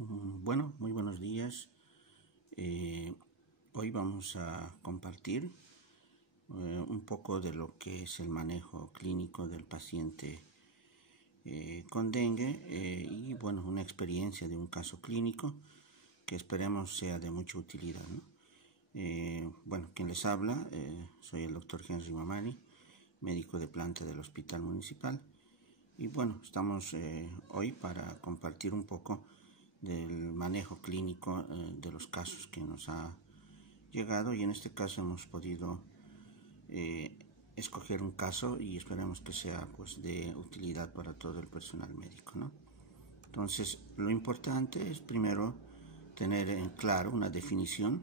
Bueno, muy buenos días. Hoy vamos a compartir un poco de lo que es el manejo clínico del paciente con dengue y bueno, una experiencia de un caso clínico que esperemos sea de mucha utilidad, ¿no? Bueno, quien les habla, soy el doctor Henry Mamani, médico de planta del Hospital Municipal, y bueno, estamos hoy para compartir un poco del manejo clínico de los casos que nos ha llegado, y en este caso hemos podido escoger un caso y esperemos que sea pues de utilidad para todo el personal médico, ¿no? Entonces, lo importante es primero tener en claro una definición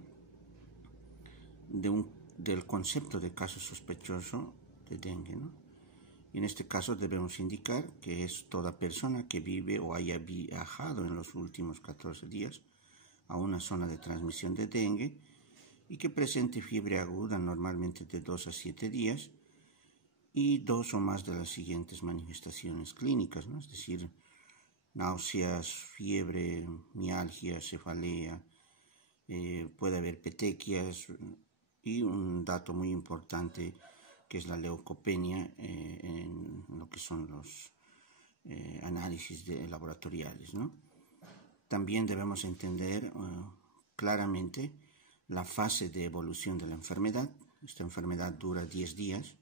del concepto de caso sospechoso de dengue, ¿no? Y en este caso debemos indicar que es toda persona que vive o haya viajado en los últimos 14 días a una zona de transmisión de dengue y que presente fiebre aguda normalmente de 2 a 7 días y 2 o más de las siguientes manifestaciones clínicas, ¿no? Es decir, náuseas, fiebre, mialgia, cefalea, puede haber petequias y un dato muy importante que es la leucopenia en lo que son los análisis laboratoriales, ¿no? También debemos entender claramente la fase de evolución de la enfermedad. Esta enfermedad dura 10 días,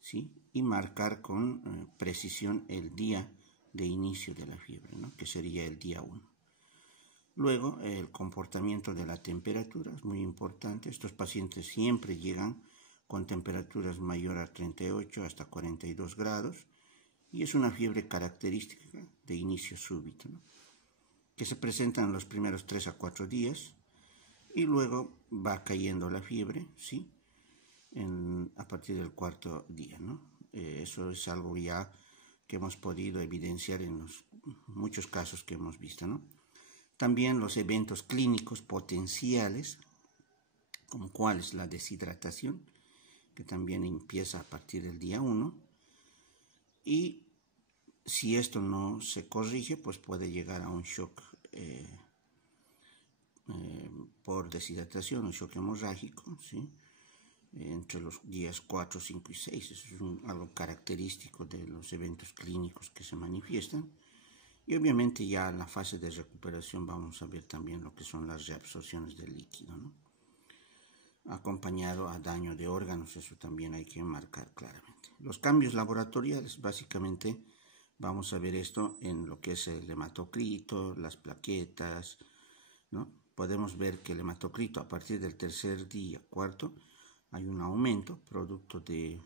¿sí? Y marcar con precisión el día de inicio de la fiebre, ¿no? Que sería el día 1. Luego, el comportamiento de la temperatura es muy importante. Estos pacientes siempre llegan con temperaturas mayor a 38 hasta 42 grados y es una fiebre característica de inicio súbito, ¿no? Que se presenta en los primeros 3 a 4 días y luego va cayendo la fiebre, ¿sí? A partir del 4.º día, ¿no? Eso es algo ya que hemos podido evidenciar en los muchos casos que hemos visto, ¿no? También los eventos clínicos potenciales, como cuál es la deshidratación, que también empieza a partir del día 1, y si esto no se corrige, pues puede llegar a un shock por deshidratación, un shock hemorrágico, ¿sí? Entre los días 4, 5 y 6. Eso es algo característico de los eventos clínicos que se manifiestan. Y obviamente ya en la fase de recuperación vamos a ver también lo que son las reabsorciones del líquido, ¿no? Acompañado a daño de órganos, eso también hay que marcar claramente. Los cambios laboratoriales, básicamente vamos a ver esto en lo que es el hematocrito, las plaquetas, ¿no? Podemos ver que el hematocrito a partir del 3.er día, 4.º, hay un aumento producto de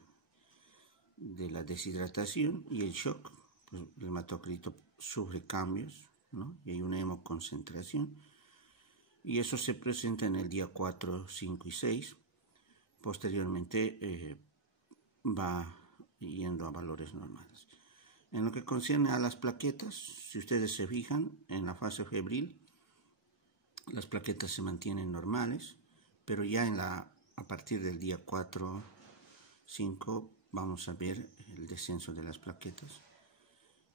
la deshidratación y el shock. Pues el hematocrito sufre cambios, ¿no? Y hay una hemoconcentración. Y eso se presenta en el día 4, 5 y 6. Posteriormente va yendo a valores normales. En lo que concierne a las plaquetas, si ustedes se fijan, en la fase febril, las plaquetas se mantienen normales, pero ya a partir del día 4, 5, vamos a ver el descenso de las plaquetas.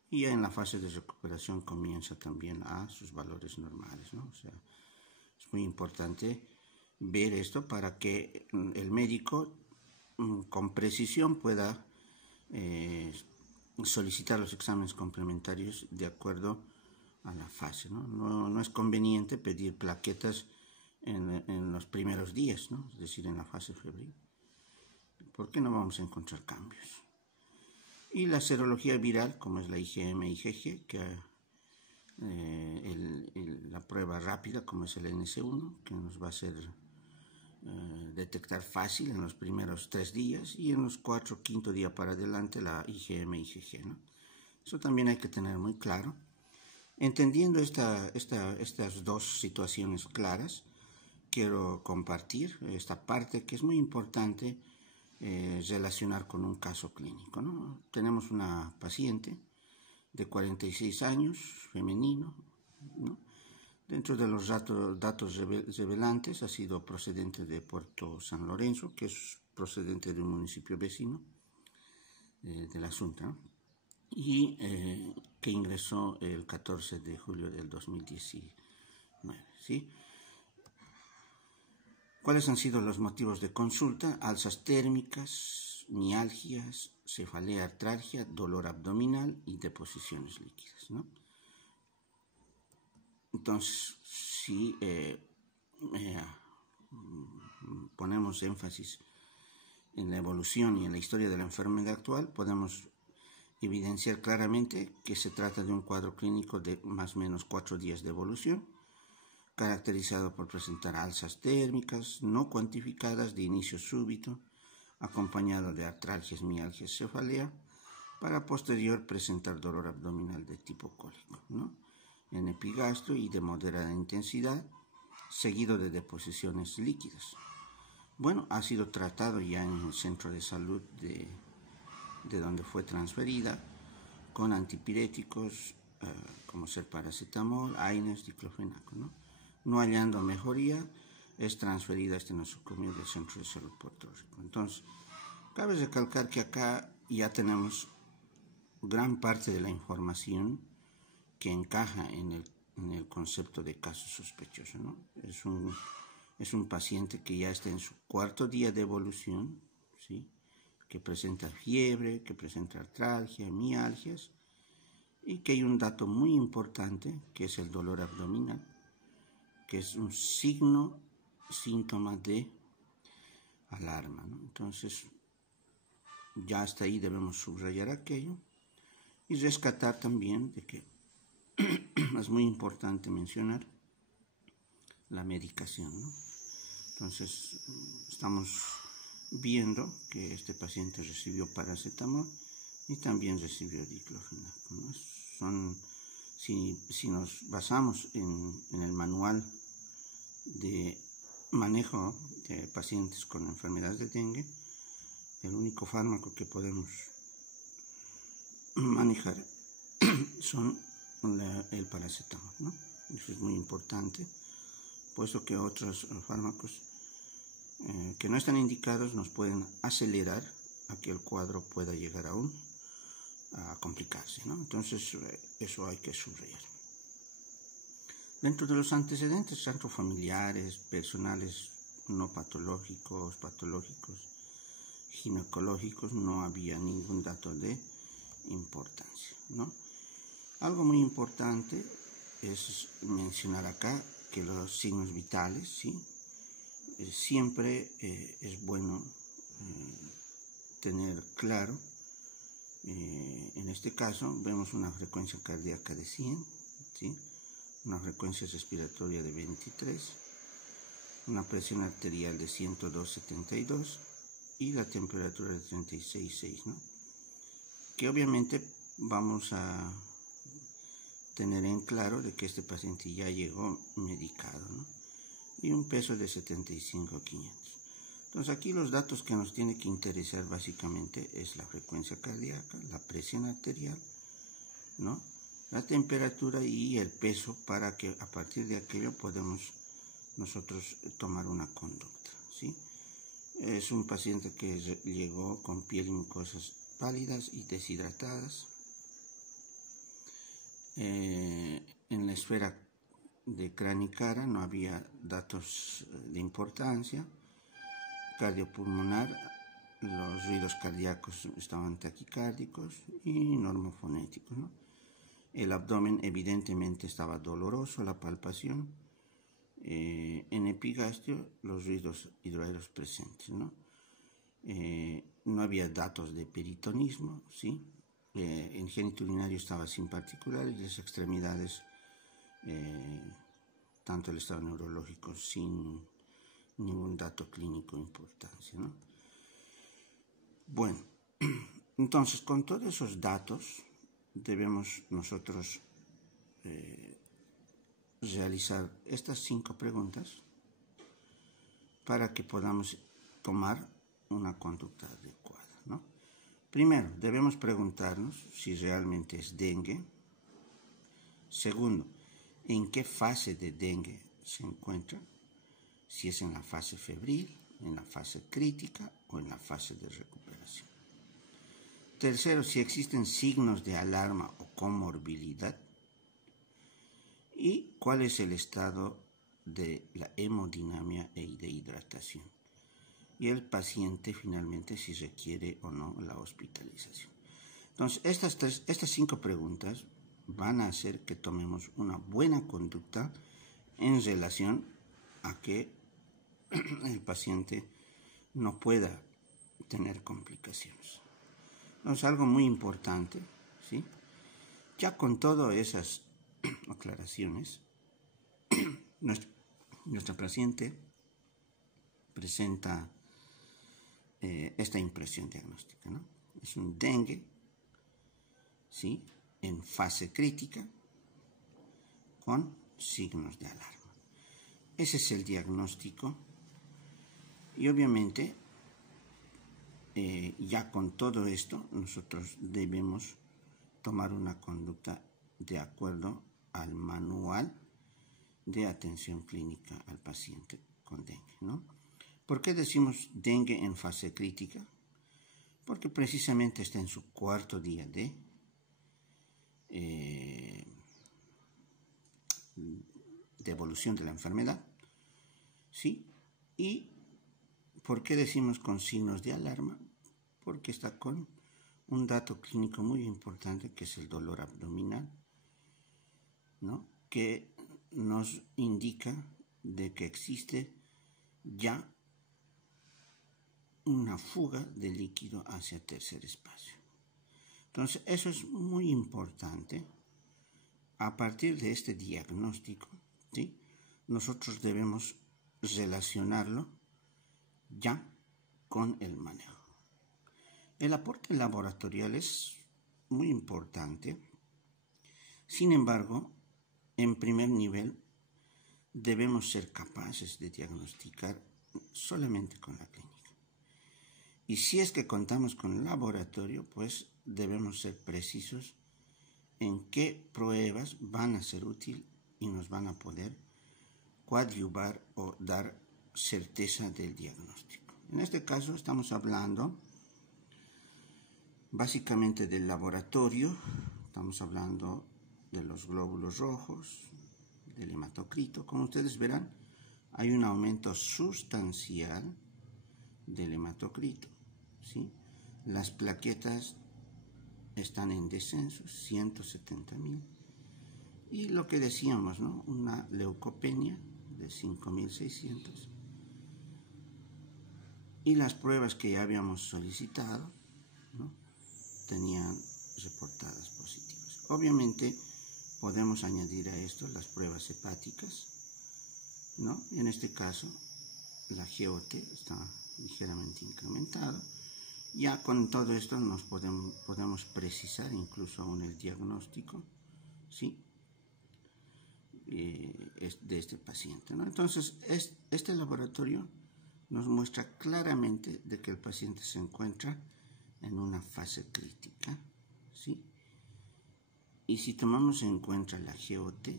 Y ya en la fase de recuperación comienza también a sus valores normales, ¿no? O sea, es muy importante ver esto para que el médico con precisión pueda solicitar los exámenes complementarios de acuerdo a la fase, ¿no? No es conveniente pedir plaquetas en los primeros días, ¿no? Es decir, en la fase febril, porque no vamos a encontrar cambios. Y la serología viral, como es la IgM-IgG, que la prueba rápida, como es el NC1, que nos va a hacer detectar fácil en los primeros 3 días y en los 4 o 5 días para adelante la IgM-IgG, ¿no? Eso también hay que tener muy claro. Entendiendo estas dos situaciones claras, quiero compartir esta parte que es muy importante relacionar con un caso clínico, ¿no? Tenemos una paciente de 46 años, femenino, ¿no? Dentro de los datos revelantes ha sido procedente de Puerto San Lorenzo, que es procedente de un municipio vecino de la Asunta, ¿no? Y que ingresó el 14 de julio del 2017. 9, ¿sí? ¿Cuáles han sido los motivos de consulta? Alzas térmicas, mialgias, cefalea, artralgia, dolor abdominal y deposiciones líquidas, ¿no? Entonces, si ponemos énfasis en la evolución y en la historia de la enfermedad actual, podemos evidenciar claramente que se trata de un cuadro clínico de más o menos 4 días de evolución, caracterizado por presentar alzas térmicas no cuantificadas de inicio súbito, acompañado de artralgias, mialgias, cefalea, para posterior presentar dolor abdominal de tipo cólico, ¿no? En epigastro y de moderada intensidad, seguido de deposiciones líquidas. Bueno, ha sido tratado ya en el centro de salud de donde fue transferida, con antipiréticos como ser paracetamol, AINES, diclofenaco, ¿no? No hallando mejoría, es transferida a este nosocomio del centro de salud Puerto Rico. Entonces, cabe recalcar que acá ya tenemos gran parte de la información que encaja en el concepto de caso sospechoso, ¿no? Es un paciente que ya está en su 4º día de evolución, ¿sí? Que presenta fiebre, que presenta artralgia, mialgias, y que hay un dato muy importante, que es el dolor abdominal, que es un síntoma de alarma, ¿no? Entonces, ya hasta ahí debemos subrayar aquello y rescatar también de que es muy importante mencionar la medicación, ¿no? Entonces, estamos viendo que este paciente recibió paracetamol y también recibió diclofenaco, ¿no? Si nos basamos en el manual de manejo de pacientes con enfermedades de dengue, el único fármaco que podemos manejar son el paracetamol, ¿no? Eso es muy importante, puesto que otros fármacos que no están indicados nos pueden acelerar a que el cuadro pueda llegar aún a complicarse, ¿no? Entonces, eso hay que subrayar. Dentro de los antecedentes, tanto familiares, personales, no patológicos, ginecológicos, no había ningún dato de importancia, ¿no? Algo muy importante es mencionar acá que los signos vitales, ¿sí? Siempre es bueno tener claro. En este caso vemos una frecuencia cardíaca de 100, ¿sí? Una frecuencia respiratoria de 23, una presión arterial de 102/72 y la temperatura de 36,6, ¿no? Que obviamente vamos a tener en claro de que este paciente ya llegó medicado, ¿no? Y un peso de 75/500. Entonces aquí los datos que nos tiene que interesar básicamente es la frecuencia cardíaca, la presión arterial, ¿no? La temperatura y el peso, para que a partir de aquello podemos nosotros tomar una conducta, ¿sí? Es un paciente que llegó con piel y mucosas pálidas y deshidratadas. En la esfera de cráneo y cara no había datos de importancia. Cardiopulmonar, los ruidos cardíacos estaban taquicárdicos y normofonéticos, ¿no? El abdomen evidentemente estaba doloroso, la palpación. En epigastrio, los ruidos hidroaéreos presentes, ¿no? No había datos de peritonismo, ¿sí? En genitourinario estaba sin particulares, las extremidades, tanto el estado neurológico sin ningún dato clínico de importancia, ¿no? Bueno, entonces con todos esos datos debemos nosotros realizar estas 5 preguntas para que podamos tomar una conducta adecuada, ¿no? Primero, debemos preguntarnos si realmente es dengue. Segundo, ¿en qué fase de dengue se encuentra? Si es en la fase febril, en la fase crítica o en la fase de recuperación. Tercero, si existen signos de alarma o comorbilidad. Y cuál es el estado de la hemodinamia y de hidratación. Y el paciente finalmente si requiere o no la hospitalización. Entonces, estas 5 preguntas van a hacer que tomemos una buena conducta en relación a que el paciente no pueda tener complicaciones. Entonces, algo muy importante, ¿sí? Ya con todas esas aclaraciones, nuestra paciente presenta esta impresión diagnóstica, ¿no? Es un dengue, ¿sí? En fase crítica, con signos de alarma. Ese es el diagnóstico y obviamente ya con todo esto nosotros debemos tomar una conducta de acuerdo al manual de atención clínica al paciente con dengue, ¿no? ¿Por qué decimos dengue en fase crítica? Porque precisamente está en su 4.º día de evolución de la enfermedad, ¿sí? ¿Y por qué decimos con signos de alarma? Porque está con un dato clínico muy importante que es el dolor abdominal, ¿no? Que nos indica de que existe ya una fuga de líquido hacia tercer espacio. Entonces, eso es muy importante. A partir de este diagnóstico, ¿sí? Nosotros debemos relacionarlo ya con el manejo. El aporte laboratorial es muy importante. Sin embargo, en primer nivel, debemos ser capaces de diagnosticar solamente con la clínica. Y si es que contamos con el laboratorio, pues debemos ser precisos en qué pruebas van a ser útiles y nos van a poder coadyuvar o dar certeza del diagnóstico. En este caso estamos hablando básicamente del laboratorio, estamos hablando de los glóbulos rojos, del hematocrito. Como ustedes verán, hay un aumento sustancial del hematocrito, ¿sí? Las plaquetas están en descenso, 170.000. Y lo que decíamos, ¿no? Una leucopenia de 5.600. Y las pruebas que ya habíamos solicitado, ¿no? Tenían reportadas positivas. Obviamente podemos añadir a esto las pruebas hepáticas, ¿no? En este caso la GOT está ligeramente incrementada. Ya con todo esto nos podemos precisar incluso aún el diagnóstico, ¿sí? De este paciente, ¿no? Entonces este laboratorio nos muestra claramente de que el paciente se encuentra en una fase crítica, ¿sí? Y si tomamos en cuenta la GOT,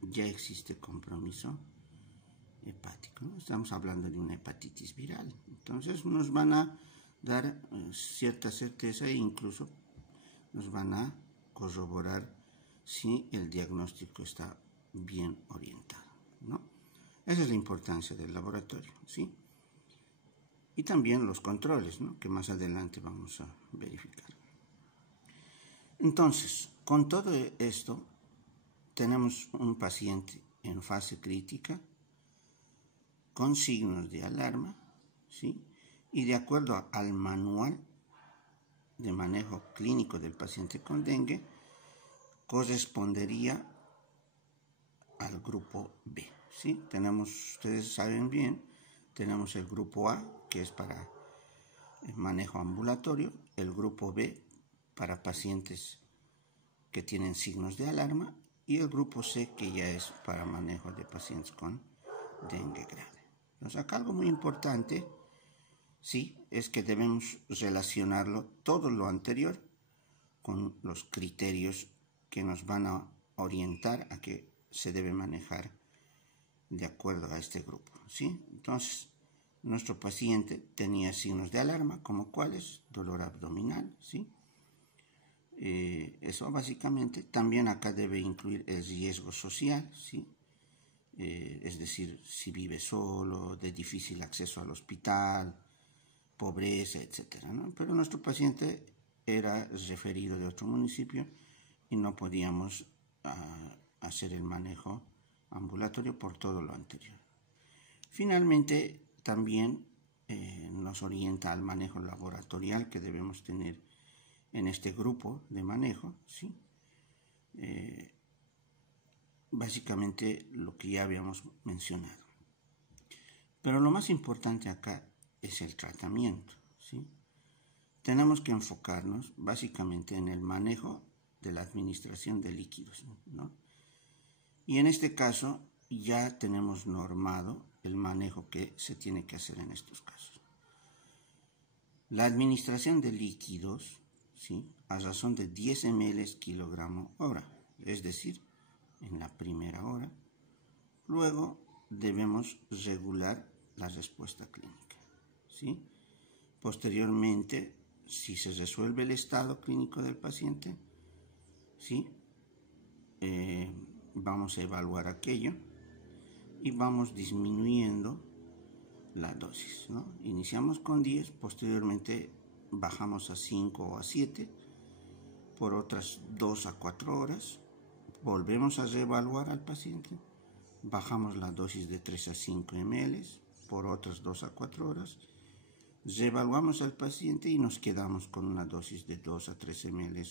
ya existe compromiso hepático, ¿no? Estamos hablando de una hepatitis viral. Entonces nos van a dar cierta certeza e incluso nos van a corroborar si el diagnóstico está bien orientado, ¿no? Esa es la importancia del laboratorio, ¿sí? Y también los controles, ¿no? Que más adelante vamos a verificar. Entonces, con todo esto, tenemos un paciente en fase crítica con signos de alarma, ¿sí? Y de acuerdo al manual de manejo clínico del paciente con dengue, correspondería al grupo B, ¿sí? Ustedes saben bien, tenemos el grupo A, que es para el manejo ambulatorio, el grupo B para pacientes que tienen signos de alarma y el grupo C, que ya es para manejo de pacientes con dengue grave. Entonces, acá algo muy importante, sí, es que debemos relacionarlo todo lo anterior con los criterios que nos van a orientar a que se debe manejar de acuerdo a este grupo, ¿sí? Entonces, nuestro paciente tenía signos de alarma, como cuáles, dolor abdominal, ¿sí? Eso básicamente. También acá debe incluir el riesgo social, ¿sí? Es decir, si vive solo, de difícil acceso al hospital, pobreza, etc., ¿no? Pero nuestro paciente era referido de otro municipio y no podíamos hacer el manejo ambulatorio por todo lo anterior. Finalmente, también nos orienta al manejo laboratorial que debemos tener en este grupo de manejo, ¿sí? Básicamente lo que ya habíamos mencionado. Pero lo más importante acá es el tratamiento, ¿sí? Tenemos que enfocarnos básicamente en el manejo de la administración de líquidos, ¿no? Y en este caso ya tenemos normado el manejo que se tiene que hacer en estos casos. La administración de líquidos, ¿sí?, a razón de 10 ml kilogramo hora, es decir, en la primera hora. Luego debemos regular la respuesta clínica, ¿sí? Posteriormente, si se resuelve el estado clínico del paciente, ¿sí?, vamos a evaluar aquello y vamos disminuyendo la dosis, ¿no? Iniciamos con 10, posteriormente bajamos a 5 o a 7 por otras 2 a 4 horas, volvemos a reevaluar al paciente, bajamos la dosis de 3 a 5 ml por otras 2 a 4 horas, reevaluamos al paciente y nos quedamos con una dosis de 2 a 3 ml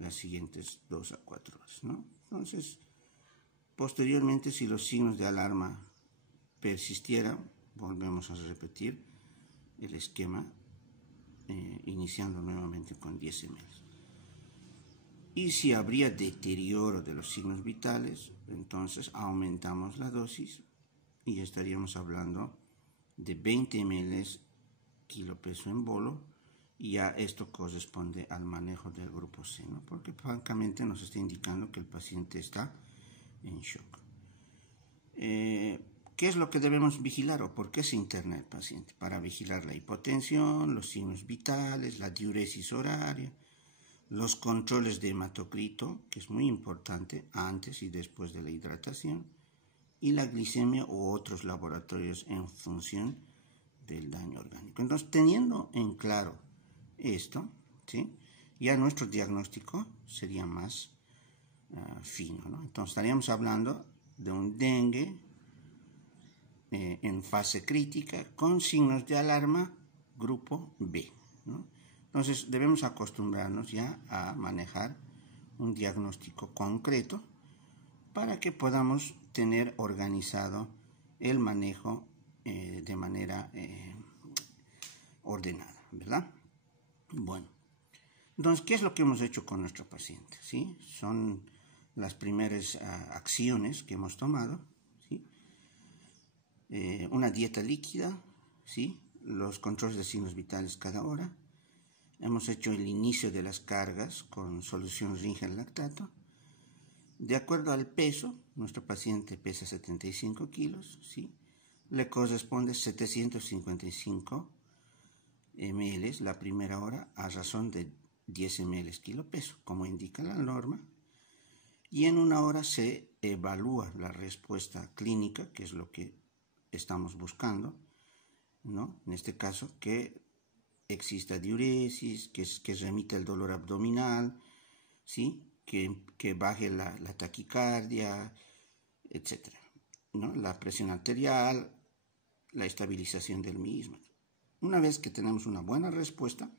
las siguientes 2 a 4 horas, ¿no? Entonces, posteriormente, si los signos de alarma persistieran, volvemos a repetir el esquema, iniciando nuevamente con 10 ml. Y si habría deterioro de los signos vitales, entonces aumentamos la dosis y estaríamos hablando de 20 ml kilopeso en bolo, y ya esto corresponde al manejo del grupo C, ¿no? Porque francamente nos está indicando que el paciente está en shock. ¿Qué es lo que debemos vigilar o por qué se interna el paciente? Para vigilar la hipotensión, los signos vitales, la diuresis horaria, los controles de hematocrito, que es muy importante antes y después de la hidratación, y la glicemia u otros laboratorios en función del daño orgánico. Entonces, teniendo en claro esto, ¿sí?, ya nuestro diagnóstico sería más fino, ¿no? Entonces, estaríamos hablando de un dengue en fase crítica con signos de alarma grupo B, ¿no? Entonces, debemos acostumbrarnos ya a manejar un diagnóstico concreto para que podamos tener organizado el manejo de manera ordenada, ¿verdad? Bueno, entonces, ¿qué es lo que hemos hecho con nuestro paciente? ¿Sí? Son las primeras acciones que hemos tomado, ¿sí? Una dieta líquida, ¿sí?, los controles de signos vitales cada hora. Hemos hecho el inicio de las cargas con solución Ringer lactato. De acuerdo al peso, nuestro paciente pesa 75 kilos, ¿sí?, le corresponde 755 ml la primera hora a razón de 10 ml kilopeso, como indica la norma. Y en una hora se evalúa la respuesta clínica, que es lo que estamos buscando, ¿no? En este caso, que exista diuresis, que remita el dolor abdominal, ¿sí?, que baje la taquicardia, etc., ¿no?, la presión arterial, la estabilización del mismo. Una vez que tenemos una buena respuesta,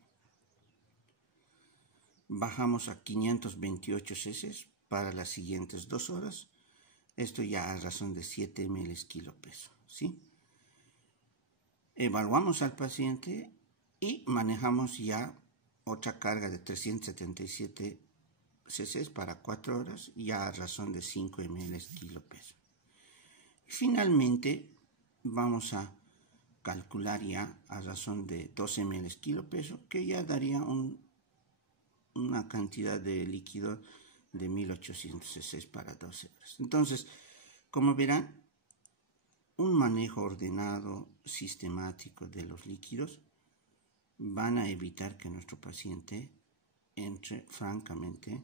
bajamos a 528 cc para las siguientes 2 horas, esto ya a razón de 7 ml kilopeso, ¿sí? Evaluamos al paciente y manejamos ya otra carga de 377 cc para 4 horas, ya a razón de 5 ml kilopeso. Finalmente, vamos a calcular ya a razón de 12 ml kilopeso, que ya daría una cantidad de líquido de 1800 cc para 12 horas. Entonces, como verán, un manejo ordenado, sistemático de los líquidos van a evitar que nuestro paciente entre francamente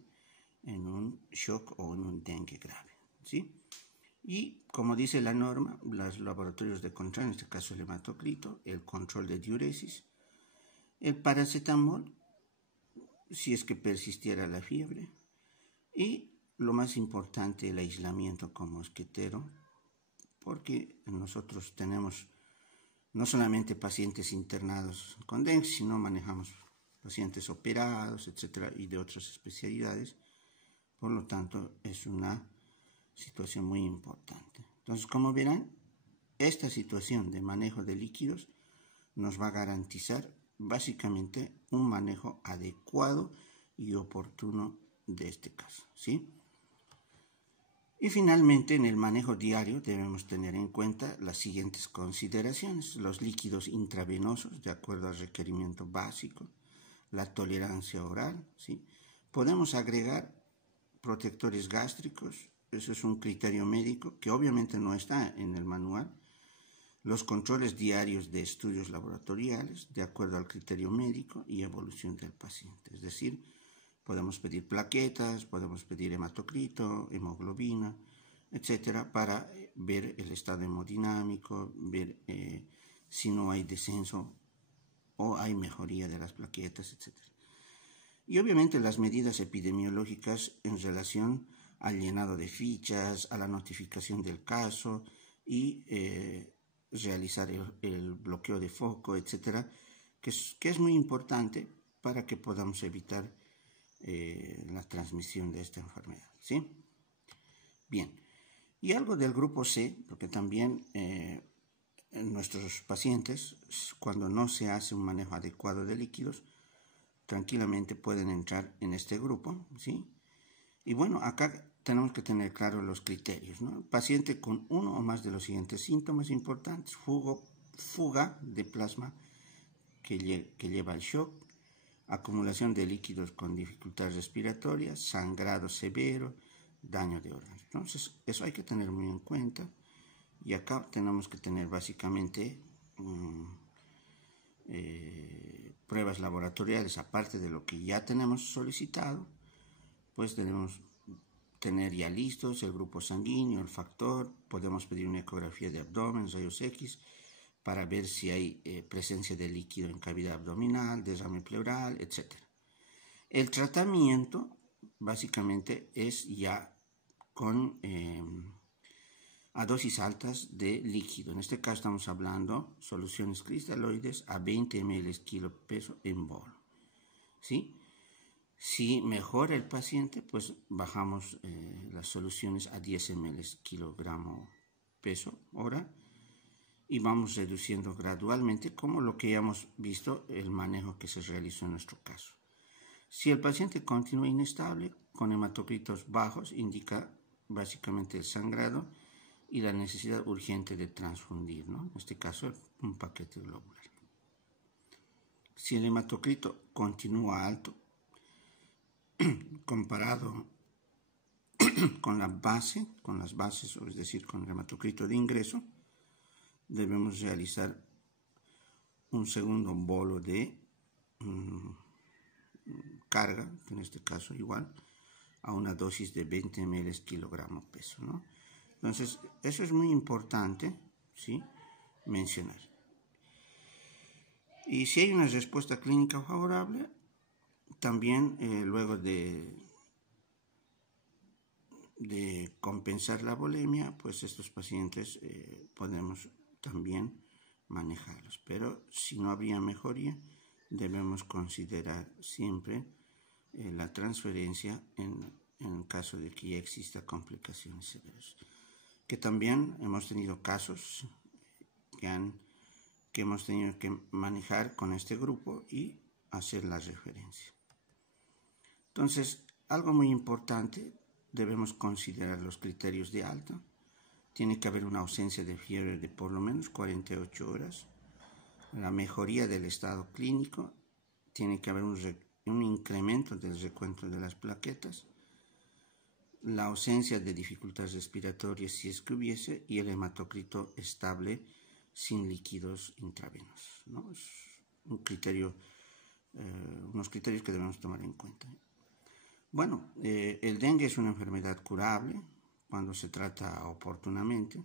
en un shock o en un dengue grave, ¿sí? Y como dice la norma, los laboratorios de control, en este caso el hematocrito, el control de diuresis, el paracetamol, si es que persistiera la fiebre, y lo más importante, el aislamiento con mosquitero, porque nosotros tenemos no solamente pacientes internados con dengue, sino manejamos pacientes operados, etcétera, y de otras especialidades. Por lo tanto, es una situación muy importante. Entonces, como verán, esta situación de manejo de líquidos nos va a garantizar básicamente un manejo adecuado y oportuno de este caso, ¿sí? Y finalmente, en el manejo diario debemos tener en cuenta las siguientes consideraciones: los líquidos intravenosos, de acuerdo al requerimiento básico, la tolerancia oral, ¿sí? Podemos agregar protectores gástricos, eso es un criterio médico que obviamente no está en el manual. Los controles diarios de estudios laboratoriales, de acuerdo al criterio médico y evolución del paciente. Es decir, podemos pedir plaquetas, podemos pedir hematocrito, hemoglobina, etcétera, para ver el estado hemodinámico, ver si no hay descenso o hay mejoría de las plaquetas, etcétera. Y obviamente las medidas epidemiológicas en relación al llenado de fichas, a la notificación del caso y realizar el bloqueo de foco, etcétera, que es muy importante para que podamos evitar la transmisión de esta enfermedad, ¿sí? Bien, y algo del grupo C, porque también nuestros pacientes, cuando no se hace un manejo adecuado de líquidos, tranquilamente pueden entrar en este grupo, ¿sí? Y bueno, acá tenemos que tener claros los criterios, ¿no? Paciente con uno o más de los siguientes síntomas importantes: fuga de plasma que lleva al shock, acumulación de líquidos con dificultad respiratoria, sangrado severo, daño de órganos. Entonces, eso hay que tener muy en cuenta. Y acá tenemos que tener básicamente pruebas laboratoriales, aparte de lo que ya tenemos solicitado, pues debemos tener ya listos el grupo sanguíneo, el factor, podemos pedir una ecografía de abdomen, rayos X, para ver si hay presencia de líquido en cavidad abdominal, derrame pleural, etc. El tratamiento básicamente es ya con a dosis altas de líquido. En este caso estamos hablando soluciones cristaloides a 20 ml kilo peso en bol, ¿sí? Si mejora el paciente, pues bajamos las soluciones a 10 ml kilogramo peso hora y vamos reduciendo gradualmente, como lo que ya hemos visto, el manejo que se realizó en nuestro caso. Si el paciente continúa inestable, con hematocritos bajos, indica básicamente el sangrado y la necesidad urgente de transfundir, ¿no? En este caso, un paquete globular. Si el hematocrito continúa alto, comparado con las bases, es decir, con el hematocrito de ingreso, debemos realizar un segundo bolo de carga, en este caso igual, a una dosis de 20 ml kilogramo peso, ¿no? Entonces, eso es muy importante, ¿sí?, mencionar. Y si hay una respuesta clínica favorable, también luego de compensar la volemia, pues estos pacientes podemos también manejarlos. Pero si no habría mejoría, debemos considerar siempre la transferencia en caso de que ya exista complicaciones severas. Que también hemos tenido casos que hemos tenido que manejar con este grupo y hacer la referencia. Entonces, algo muy importante, debemos considerar los criterios de alta. Tiene que haber una ausencia de fiebre de por lo menos 48 horas, la mejoría del estado clínico, tiene que haber un incremento del recuento de las plaquetas, la ausencia de dificultad respiratoria si es que hubiese, y el hematocrito estable sin líquidos intravenosos, ¿no? Es un criterio unos criterios que debemos tomar en cuenta. Bueno, el dengue es una enfermedad curable cuando se trata oportunamente,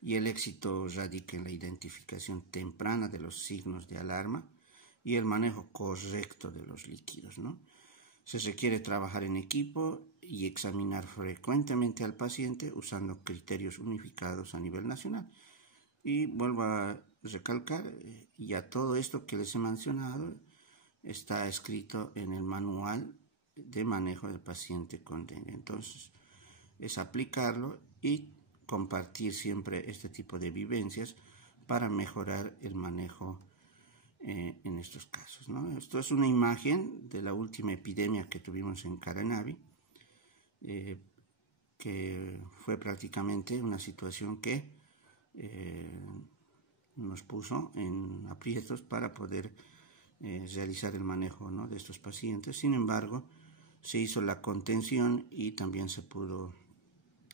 y el éxito radica en la identificación temprana de los signos de alarma y el manejo correcto de los líquidos, ¿no? Se requiere trabajar en equipo y examinar frecuentemente al paciente usando criterios unificados a nivel nacional. Y vuelvo a recalcar, ya todo esto que les he mencionado está escrito en el manual de manejo del paciente con dengue. Entonces, es aplicarlo y compartir siempre este tipo de vivencias para mejorar el manejo en estos casos, ¿no? Esto es una imagen de la última epidemia que tuvimos en Caranavi, que fue prácticamente una situación que nos puso en aprietos para poder realizar el manejo, ¿no?, de estos pacientes. Sin embargo, se hizo la contención y también se pudo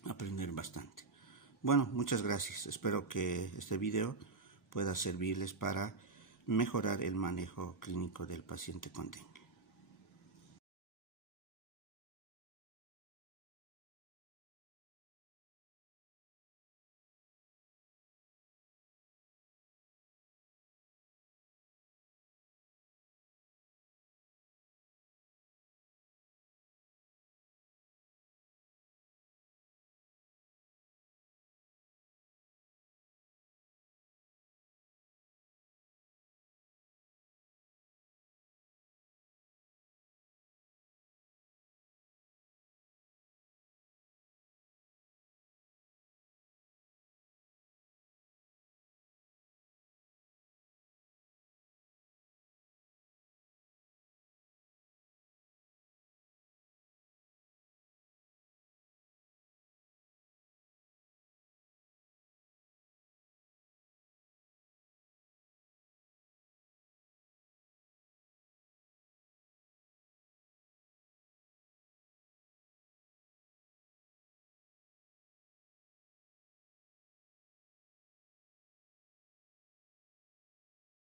aprender bastante. Bueno, muchas gracias. Espero que este video pueda servirles para mejorar el manejo clínico del paciente con dengue.